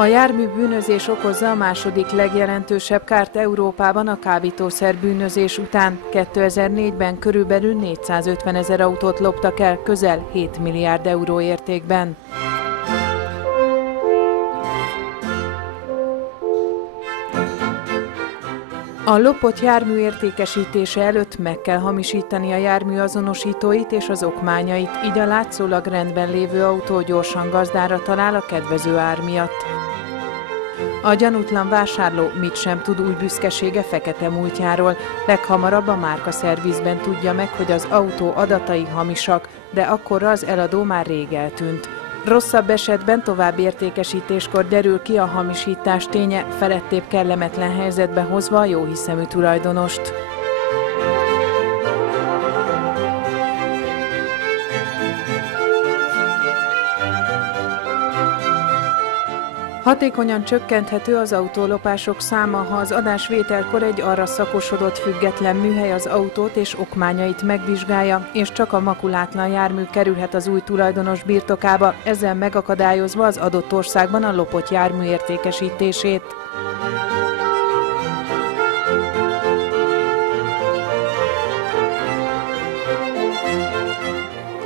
A járműbűnözés okozza a második legjelentősebb kárt Európában a kábítószerbűnözés után. 2004-ben körülbelül 450 000 autót loptak el közel 7 milliárd euró értékben. A lopott jármű értékesítése előtt meg kell hamisítani a jármű azonosítóit és az okmányait, így a látszólag rendben lévő autó gyorsan gazdára talál a kedvező ár miatt. A gyanútlan vásárló mit sem tud új büszkesége fekete múltjáról, leghamarabb a márkaszervizben tudja meg, hogy az autó adatai hamisak, de akkorra az eladó már rég eltűnt. Rosszabb esetben további értékesítéskor derül ki a hamisítás ténye, felettébb kellemetlen helyzetbe hozva a jóhiszemű tulajdonost. Hatékonyan csökkenthető az autólopások száma, ha az adásvételkor egy arra szakosodott független műhely az autót és okmányait megvizsgálja, és csak a makulátlan jármű kerülhet az új tulajdonos birtokába, ezzel megakadályozva az adott országban a lopott jármű értékesítését.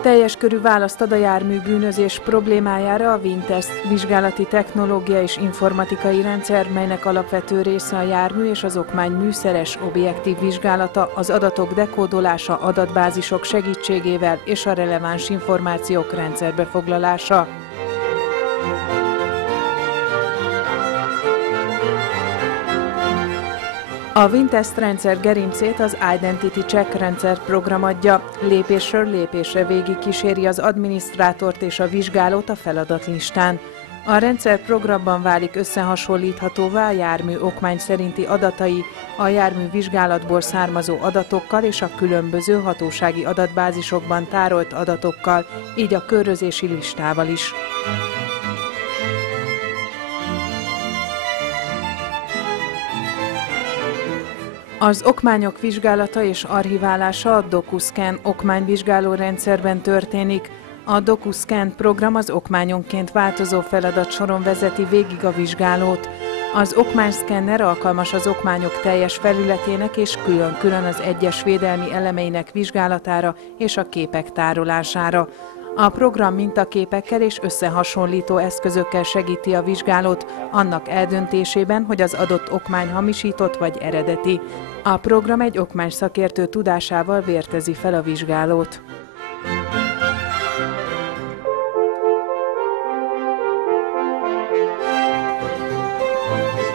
Teljes körű választ ad a járműbűnözés problémájára a VinTest vizsgálati technológia és informatikai rendszer, melynek alapvető része a jármű és az okmány műszeres, objektív vizsgálata, az adatok dekódolása adatbázisok segítségével és a releváns információk rendszerbe foglalása. A VinTest rendszer gerincét az Identity Check rendszer program adja, lépésről lépésre végig kíséri az adminisztrátort és a vizsgálót a feladatlistán. A rendszer programban válik összehasonlíthatóvá a jármű okmány szerinti adatai, a jármű vizsgálatból származó adatokkal és a különböző hatósági adatbázisokban tárolt adatokkal, így a körözési listával is. Az okmányok vizsgálata és archiválása a DocuScan okmányvizsgáló rendszerben történik. A DocuScan program az okmányonként változó feladatsoron vezeti végig a vizsgálót. Az okmányszkenner alkalmas az okmányok teljes felületének és külön-külön az egyes védelmi elemeinek vizsgálatára és a képek tárolására. A program mintaképekkel és összehasonlító eszközökkel segíti a vizsgálót annak eldöntésében, hogy az adott okmány hamisított vagy eredeti. A program egy okmány szakértő tudásával vértezi fel a vizsgálót.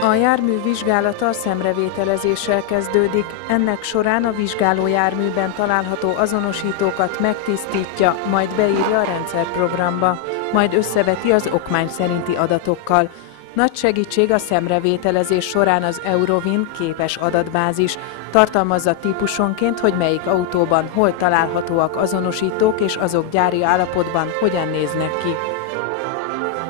A jármű vizsgálata a szemrevételezéssel kezdődik, ennek során a vizsgáló járműben található azonosítókat megtisztítja, majd beírja a rendszerprogramba, majd összeveti az okmány szerinti adatokkal. Nagy segítség a szemrevételezés során az Eurovin képes adatbázis, tartalmazza típusonként, hogy melyik autóban hol találhatóak azonosítók és azok gyári állapotban hogyan néznek ki.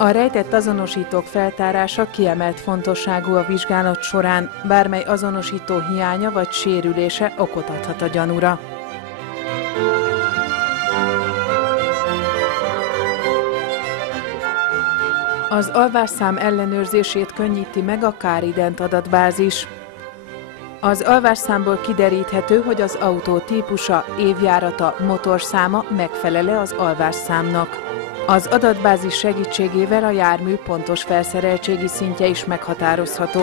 A rejtett azonosítók feltárása kiemelt fontosságú a vizsgálat során, bármely azonosító hiánya vagy sérülése okot adhat a gyanúra. Az alvásszám ellenőrzését könnyíti meg a Car-Ident adatbázis. Az alvásszámból kideríthető, hogy az autó típusa, évjárata, motorszáma megfelel-e az alvásszámnak. Az adatbázis segítségével a jármű pontos felszereltségi szintje is meghatározható.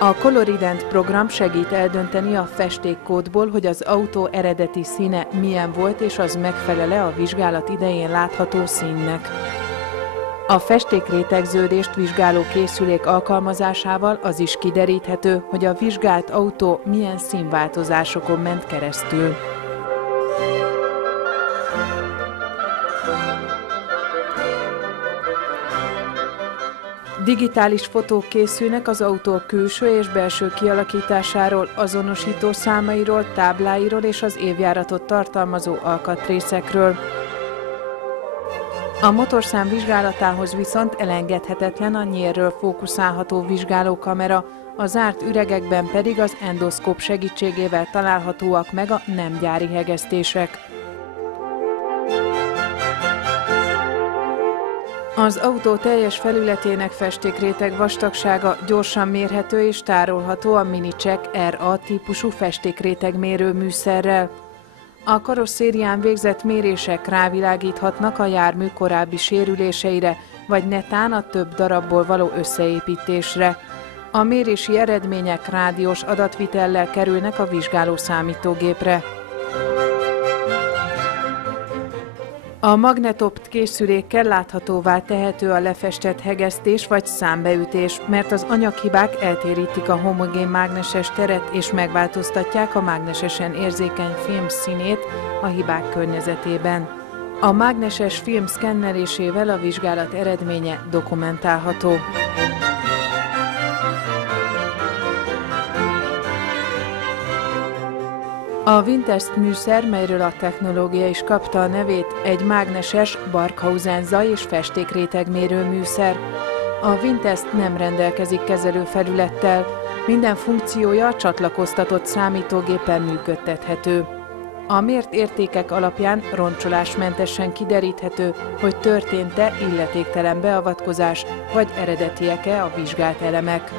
A Colorident program segít eldönteni a festékkódból, hogy az autó eredeti színe milyen volt, és az megfelel-e a vizsgálat idején látható színnek. A festékrétegződést vizsgáló készülék alkalmazásával az is kideríthető, hogy a vizsgált autó milyen színváltozásokon ment keresztül. Digitális fotók készülnek az autó külső és belső kialakításáról, azonosító számairól, tábláiról és az évjáratot tartalmazó alkatrészekről. A motorszám vizsgálatához viszont elengedhetetlen a nyélről fókuszálható vizsgálókamera, a zárt üregekben pedig az endoszkóp segítségével találhatóak meg a nem gyári hegesztések. Az autó teljes felületének festékréteg vastagsága gyorsan mérhető és tárolható a Minicheck RA típusú festékrétegmérő műszerrel. A karosszérián végzett mérések rávilágíthatnak a jármű korábbi sérüléseire, vagy netán a több darabból való összeépítésre. A mérési eredmények rádiós adatvitellel kerülnek a vizsgáló számítógépre. A magnetopt készülékkel láthatóvá tehető a lefestett hegesztés vagy számbeütés, mert az anyaghibák eltérítik a homogén mágneses teret és megváltoztatják a mágnesesen érzékeny film színét a hibák környezetében. A mágneses film szkennelésével a vizsgálat eredménye dokumentálható. A Wintest műszer, melyről a technológia is kapta a nevét, egy mágneses Barkhausen zaj- és festékrétegmérő műszer. A Wintest nem rendelkezik kezelőfelülettel, minden funkciója a csatlakoztatott számítógépen működtethető. A mért értékek alapján roncsolásmentesen kideríthető, hogy történt-e illetéktelen beavatkozás, vagy eredetiek-e a vizsgált elemek.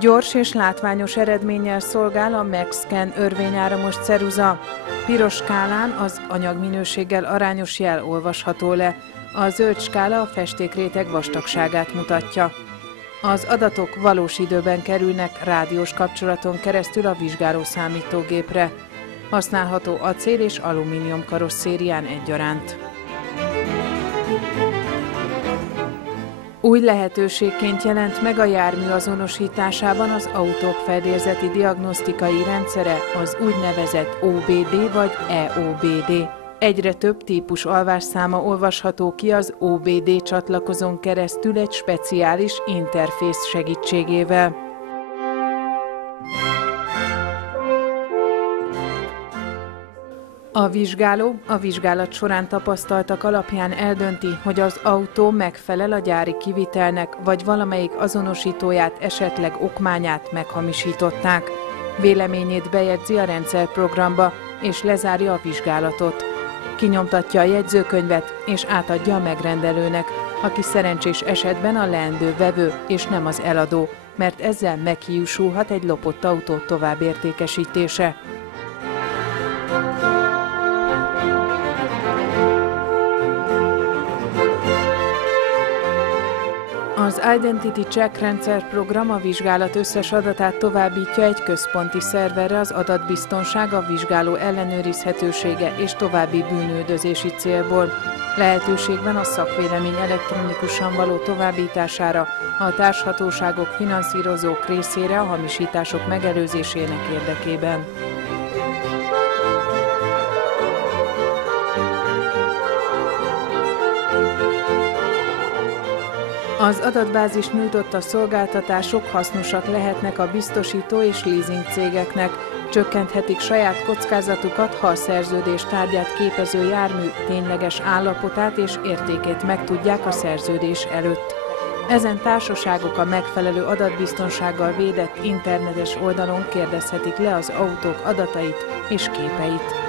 Gyors és látványos eredménnyel szolgál a MaxScan örvényáramos ceruza. Piros skálán az anyagminőséggel arányos jel olvasható le, a zöld skála a festékréteg vastagságát mutatja. Az adatok valós időben kerülnek rádiós kapcsolaton keresztül a vizsgáló számítógépre. Használható acél és alumínium karosszérián egyaránt. Új lehetőségként jelent meg a jármű azonosításában az autók fedélzeti diagnosztikai rendszere, az úgynevezett OBD vagy EOBD. Egyre több típus alvásszáma olvasható ki az OBD csatlakozón keresztül egy speciális interfész segítségével. A vizsgáló a vizsgálat során tapasztaltak alapján eldönti, hogy az autó megfelel a gyári kivitelnek, vagy valamelyik azonosítóját, esetleg okmányát meghamisították. Véleményét bejegyzi a rendszerprogramba, és lezárja a vizsgálatot. Kinyomtatja a jegyzőkönyvet, és átadja a megrendelőnek, aki szerencsés esetben a leendő vevő, és nem az eladó, mert ezzel meghiúsulhat egy lopott autó továbbértékesítése. Az Identity Check rendszerprogram a vizsgálat összes adatát továbbítja egy központi szerverre az adatbiztonság, a vizsgáló ellenőrizhetősége és további bűnüldözési célból. Lehetőség van a szakvélemény elektronikusan való továbbítására a társhatóságok, finanszírozók részére a hamisítások megelőzésének érdekében. Az adatbázis nyújtotta szolgáltatások hasznosak lehetnek a biztosító és leasing cégeknek, csökkenthetik saját kockázatukat, ha a szerződés tárgyát képező jármű tényleges állapotát és értékét megtudják a szerződés előtt. Ezen társaságok a megfelelő adatbiztonsággal védett internetes oldalon kérdezhetik le az autók adatait és képeit.